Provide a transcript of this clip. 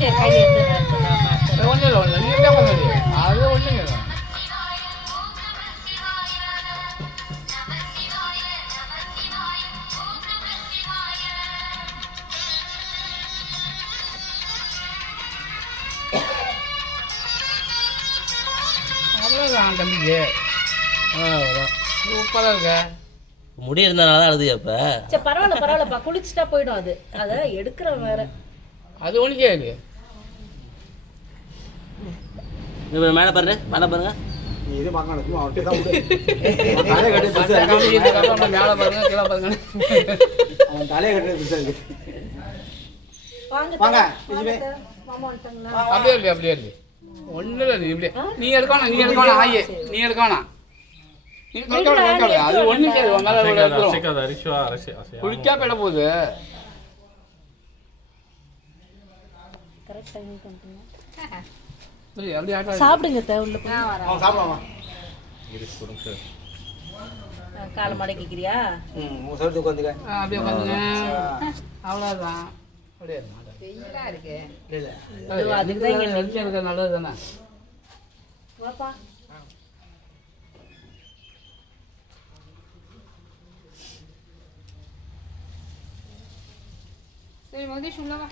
சரி கையில் எடுத்து ஒன்றும் இல்லை ஒன்றும் நீ என்ன பண்ணி அது ஒன்றுங்க அவ்வளோதான் தம்பிக்கு அவ்வளோதான் சூப்பராக இருக்க முடி இருந்தனால தான் அழுது அப்போ. சரி பரவாயில்ல பரவாயில்லப்பா குளிச்சுட்டா போயிடும் அது அதை எடுக்கிற வேற அது ஒன்றும் கேட்குது மேலே பாருங்க மேலே பாருங்க. நீ இது பார்க்கணும் சும்மா அவர்கிட்ட தான் விடு. மேலே பாருங்க கீழே பாருங்க அவன் தலையை கட்டுறது பெருசாக இருக்கு. வாங்க வாங்க மாமா வந்துட்டாங்களா அப்படியே இருக்கு அப்படியே இருக்கு ஒன்றும் இல்லை இப்படியே நீ எடுக்கணும் நீ எடுக்கணும் ஆயே நீ எடுக்கணும் நீ கொடுக்க அது ஒன்றும் கேது குளிக்கா போயிட போகுது கரெக்ட் டைம் பண்ணுங்க அப்படி ஆட்டா சாப்பிடுங்க உள்ள அவன் சாப்பிடலாமா? காலை மடக்கிக்கிறியா உன் சேர்த்து உட்காந்துக்க. அப்படியே உட்காந்துங்க அவ்வளோதான் அப்படியே வெயிலா இருக்கு. இல்லை அதுக்கு தான் இங்கே வெளிச்சம் இருக்கிறது நல்லது தானே வாப்பா சரி மகேஷ் உள்ள வா.